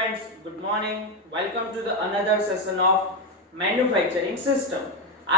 friends, good morning. Welcome to the another session of manufacturing system.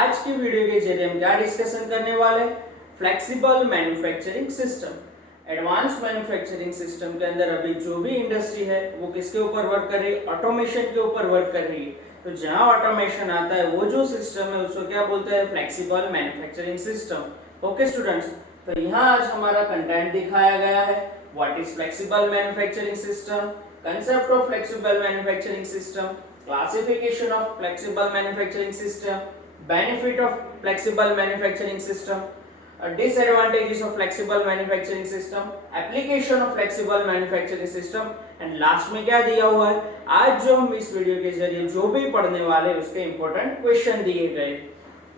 आज की video के जरिए हम क्या डिस्कशन करने वाले हैं? Flexible manufacturing system. Advance manufacturing system के अंदर अभी जो भी इंडस्ट्री है वो किसके ऊपर वर्क कर रही है? ऑटोमेशन के ऊपर वर्क कर रही है। तो जहां ऑटोमेशन आता है वो जो सिस्टम है उसको क्या बोलते हैं? Flexible manufacturing system. Okay students, तो यहाँ आज हमारा कंटेंट दिखाया गया है। What is flexible manufacturing system, concept of flexible manufacturing system, classification of flexible manufacturing system, benefit of flexible manufacturing system, disadvantages of flexible manufacturing system, application of flexible manufacturing system and last में क्या दिया हुआ है? आज जो हम इस video के जरिए जो भी पढ़ने वाले उसके इंपॉर्टेंट क्वेश्चन दिए गए।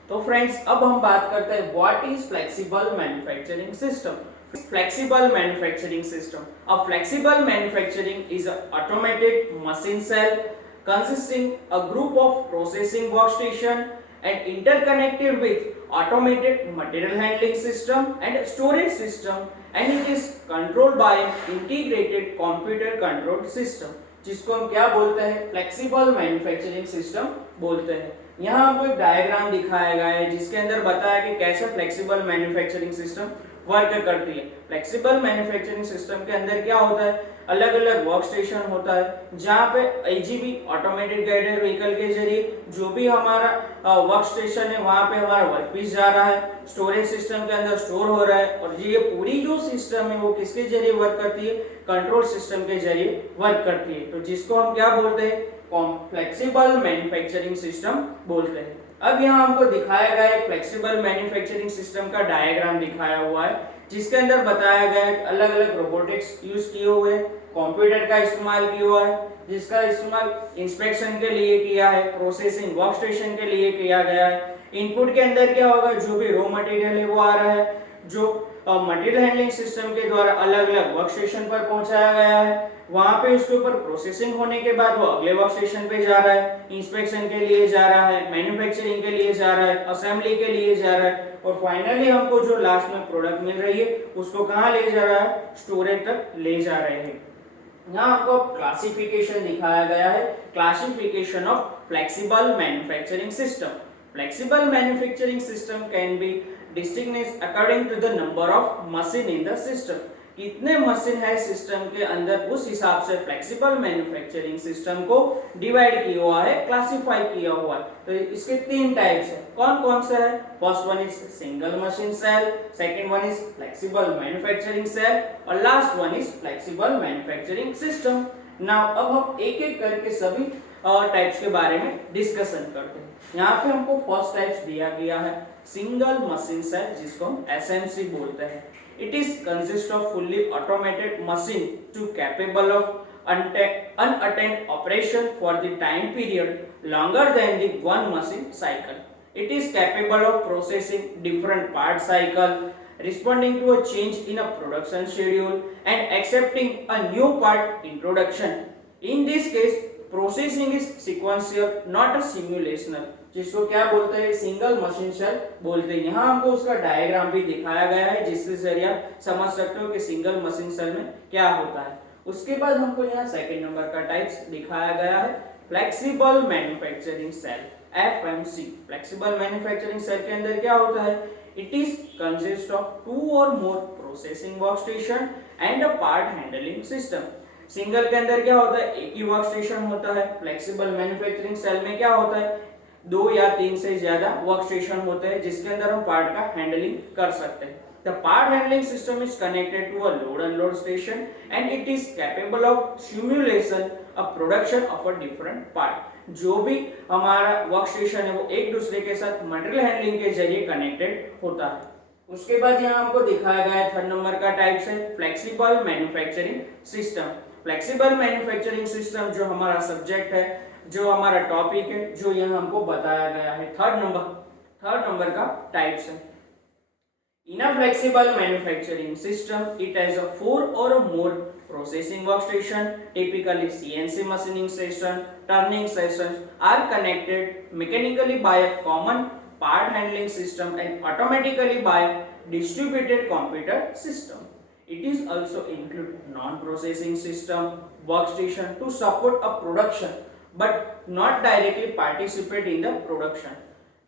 तो फ्रेंड्स, अब हम बात करते हैं what is flexible manufacturing system. Flexible manufacturing system. A flexible manufacturing is an automated machine cell consisting a group of processing workstation and interconnected with automated material handling system and storage system, and it is controlled by an integrated computer controlled system, जिसको हम क्या बोलते हैं? Flexible manufacturing system बोलते हैं। यहाँ आपको एक डायग्राम दिखाया गया है जिसके अंदर बताया कि कैसे फ्लेक्सिबल मैन्युफैक्चरिंग सिस्टम वर्क करती है। फ्लेक्सिबल मैन्युफैक्चरिंग सिस्टम के अंदर क्या होता है? अलग अलग वर्क स्टेशन होता है जहाँ पे एजीवी ऑटोमेटेड गाइडेड व्हीकल के जरिए जो भी हमारा वर्क स्टेशन है वहाँ पे हमारा वर्क पीस जा रहा है, स्टोरेज सिस्टम के अंदर स्टोर हो रहा है, और ये पूरी जो सिस्टम है वो किसके जरिए वर्क करती है? कंट्रोल सिस्टम के जरिए वर्क करती है। तो जिसको हम क्या बोलते हैं? फ्लेक्सिबल मैन्युफैक्चरिंग सिस्टम बोलते हैं। अब यहाँ हमको दिखाया गया है फ्लेक्सिबल मैन्युफैक्चरिंग सिस्टम का डायग्राम दिखाया हुआ है जिसके अंदर बताया गया है अलग अलग रोबोटिक्स यूज किए हुए हैं, कंप्यूटर का इस्तेमाल किया हुआ है जिसका इस्तेमाल इंस्पेक्शन के लिए किया है, प्रोसेसिंग वर्क स्टेशन के लिए किया गया है। इनपुट के अंदर क्या होगा? जो भी रॉ मटेरियल है वो आ रहा है, जो मटेरियल हैंडलिंग सिस्टम के द्वारा अलग अलग वर्क स्टेशन पर पहुंचाया गया है, वहां पे उसके ऊपर प्रोसेसिंग होने के बाद वो अगले वर्क स्टेशन पे जा रहा है, इंस्पेक्शन के लिए जा रहा है, मैन्युफैक्चरिंग के लिए जा रहा है, असेंबली के लिए जा रहा है, और फाइनली हमको जो लास्ट में प्रोडक्ट मिल रही है उसको कहाँ ले जा रहा है? स्टोरेज तक ले जा रहे हैं। यहाँ आपको क्लासिफिकेशन दिखाया गया है, classification of flexible manufacturing system. Flexible manufacturing system can be distinguished according to the number of machine in the system. कितने मशीन है सिस्टम के अंदर, उस हिसाब से फ्लेक्सिबल मैन्युफैक्चरिंग सिस्टम को डिवाइड किया हुआ है, क्लासिफाई किया हुआ है। तो इसके तीन टाइप्स है। कौन कौन से है? First one is single machine cell, second one is flexible manufacturing cell, और last one is flexible manufacturing system. Now अब हम एक एक करके सभी टाइप्स के बारे में डिस्कशन करते हैं। यहाँ पे हमको फर्स्ट टाइप्स दिया गया है सिंगल मशीन सेल, जिसको हम एसएमसी बोलते हैं। It is consist of fully automated machine to capable of unattended operation for the time period longer than the one machine cycle. It is capable of processing different part cycle, responding to a change in a production schedule and accepting a new part introduction. In this case, processing is sequential, not a simulational. जिसको क्या बोलते हैं? Single machine cell बोलते हैं। यहाँ हमको उसका diagram भी दिखाया गया है जिसके जरिए आप समझ सकते हो कि सिंगल मशीन सेल में क्या होता है। उसके बाद हमको यहाँ सेकंड नंबर का टाइप्स दिखाया गया है flexible manufacturing cell, FMC। Flexible manufacturing cell के अंदर क्या होता है? इट इज कंसिस्ट ऑफ 2 और more processing work station and a part handling system. Single के अंदर क्या होता है? एक ही वर्क स्टेशन होता है। फ्लेक्सिबल मैन्युफैक्चरिंग सेल में क्या होता है? 2 या 3 से ज्यादा वर्क स्टेशन होते हैं जिसके अंदर हम पार्ट का हैंडलिंग कर सकते हैं। The part handling system is connected to a load unload station and it is capable of simulation of production of a different part. जो भी हमारा वर्क स्टेशन है वो एक दूसरे के साथ मटेरियल हैंडलिंग के जरिए कनेक्टेड होता है। उसके बाद यहाँ हमको दिखाया गया है थर्ड नंबर का टाइप्स है flexible manufacturing system. Flexible manufacturing system जो हमारा सब्जेक्ट है, जो हमारा टॉपिक है, जो यहाँ हमको बताया गया है, थर्ड नंबर का टाइप्स है। In a flexible manufacturing system, it has a 4 or more processing workstation, typically CNC machining station, turning stations are connected mechanically by a common part handling system and automatically by distributed computer system. It is also include non-processing system, workstation to support a production, but not directly participate in the production,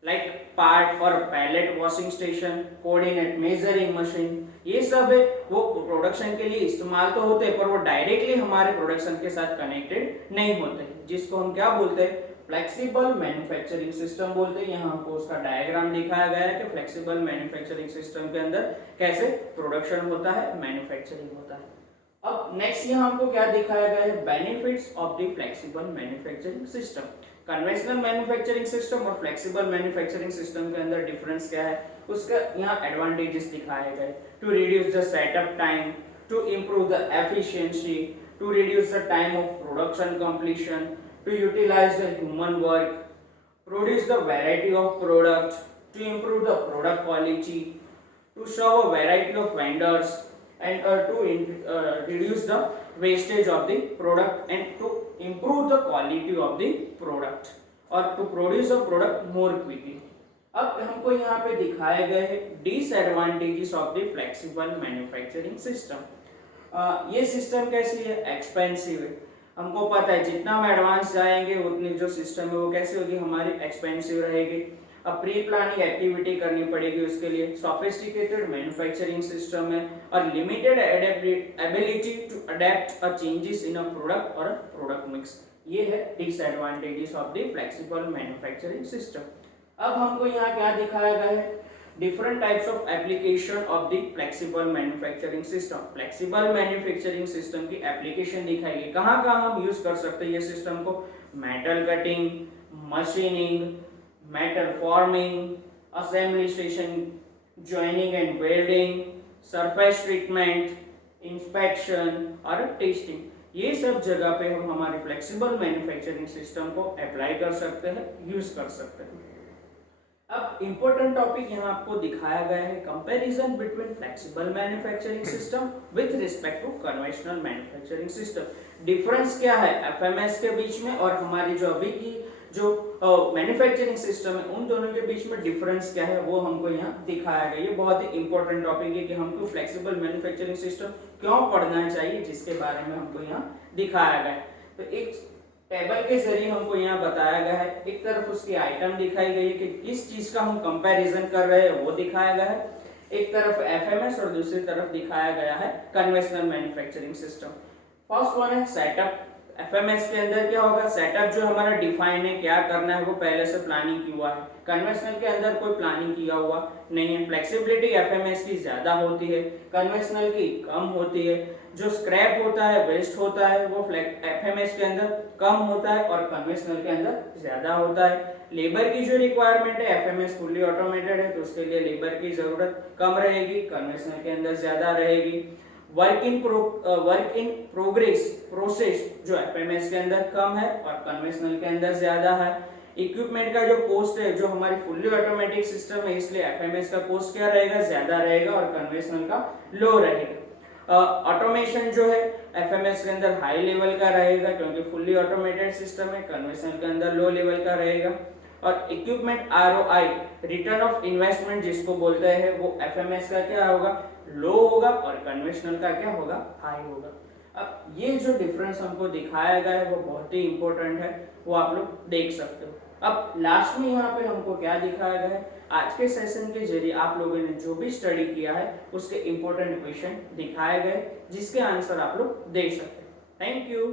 like part और pallet washing station, coordinate measuring machine, ये सब है वो production के लिए इस्तेमाल तो होते हैं पर वो डायरेक्टली हमारे प्रोडक्शन के साथ कनेक्टेड नहीं होते, जिसको हम क्या बोलते हैं, फ्लेक्सिबल मैन्युफैक्चरिंग सिस्टम बोलते हैं। यहाँ हमको उसका डायग्राम दिखाया गया है कि फ्लेक्सिबल मैन्युफैक्चरिंग सिस्टम के अंदर कैसे प्रोडक्शन होता है, मैन्युफैक्चरिंग होता है। अब नेक्स्ट यहाँ हमको क्या दिखाया गया है, benefits of the flexible manufacturing system. Conventional manufacturing system और फ्लेक्सिबल मैन्युफैक्चरिंग सिस्टम के अंदर डिफरेंस क्या है, उसका यहाँ एडवांटेजेस दिखाए गए। To reduce the setup time, to improve the efficiency, to reduce the time of production completion, to utilize the human work, produce the variety of product, to improve the product quality, to serve a variety of vendors and to reduce the wastage of the product and to improve the quality of the product or to produce a product more quickly। अब हमको यहाँ पे दिखाए गए हैं disadvantages of the flexible manufacturing system. ये system कैसी है, एक्सपेंसिव है। हमको पता है जितना हम एडवांस जाएंगे उतनी जो सिस्टम है वो कैसी होगी, हमारी एक्सपेंसिव रहेगी। अब प्री प्लानिंग एक्टिविटी करनी पड़ेगी उसके लिए, सोफिस्टिकेटेड मैन्युफैक्चरिंग सिस्टम है और limited ability to adapt a changes in a product और प्रोडक्ट मिक्स। ये है disadvantages of the flexible manufacturing system. अब हमको यहाँ क्या दिखाया गया है, different types of application of the flexible manufacturing system. Flexible manufacturing system की एप्लीकेशन दिखाई है, कहाँ कहाँ हम यूज कर सकते हैं ये सिस्टम को, metal cutting, machining, metal forming, assembly station, joining and welding, surface treatment, inspection और testing। ये सब जगह पे हम हमारे फ्लेक्सिबल मैन्युफैक्चरिंग सिस्टम को अप्लाई कर सकते हैं, यूज कर सकते हैं। अब इंपॉर्टेंट टॉपिक यहाँ आपको दिखाया गया है, comparison between flexible manufacturing system with respect to conventional manufacturing system. Difference क्या है एफएमएस के बीच में और हमारी जो अभी की जो मैन्युफैक्चरिंग सिस्टम है उन दोनों के बीच में डिफरेंस क्या है वो हमको यहाँ दिखाया गया। ये बहुत ही इंपॉर्टेंट टॉपिक है कि हमको फ्लेक्सिबल मैन्युफैक्चरिंग सिस्टम क्यों पढ़ना चाहिए, जिसके बारे में हमको यहाँ दिखाया गया है। तो एक टेबल के जरिए हमको यहाँ बताया गया है, एक तरफ उसकी आइटम दिखाई गई है कि किस चीज का हम कंपैरिजन कर रहे हैं वो दिखाया गया है, एक तरफ एफएमएस और दूसरी तरफ दिखाया गया है conventional manufacturing system. First one है सेटअप। एफएमएस के अंदर क्या होगा, सेटअप जो हमारा डिफाइन है, क्या करना है वो पहले से प्लानिंग किया हुआ है। कन्वेंशनल के अंदर कोई प्लानिंग किया हुआ नहीं है। फ्लेक्सिबिलिटी एफएमएस की ज्यादा होती है, कन्वेंशनल की कम होती है। जो स्क्रैप होता है, वेस्ट होता है, वो एफएमएस के अंदर कम होता है और कन्वेंशनल के अंदर ज्यादा होता है। लेबर की जो रिक्वायरमेंट है, एफएमएस फुल्ली ऑटोमेटेड है तो उसके लिए लेबर की जरूरत कम रहेगी, कन्वेंशनल के अंदर ज्यादा रहेगी। वर्क इन प्रोसेस जो एफएमएस के अंदर कम है और कन्वेंशनल के अंदर ज्यादा है। इक्विपमेंट का जो कॉस्ट है, जो हमारी फुल्ली ऑटोमेटिक सिस्टम है, इसलिए एफएमएस का कॉस्ट क्या रहेगा, ज्यादा रहेगा और कन्वेंशनल का लो रहेगा। ऑटोमेशन जो है एफएमएस के अंदर हाई लेवल का रहेगा क्योंकि फुल्ली ऑटोमेटेड सिस्टम है, कन्वेंशनल के अंदर लो लेवल का रहेगा। और equipment ROI, return of investment जिसको बोलते हैं, वो एफएमएस का क्या होगा, लो होगा और कन्वेंशनल का क्या होगा, हाई होगा। अब ये जो डिफरेंस हमको दिखाया गया है वो बहुत ही इंपॉर्टेंट है, वो आप लोग देख सकते हो। अब लास्ट में यहाँ पे हमको क्या दिखाया गया है, आज के सेशन के जरिए आप लोगों ने जो भी स्टडी किया है उसके इंपॉर्टेंट क्वेश्चन दिखाए गए जिसके आंसर आप लोग दे सकते हैं। Thank you.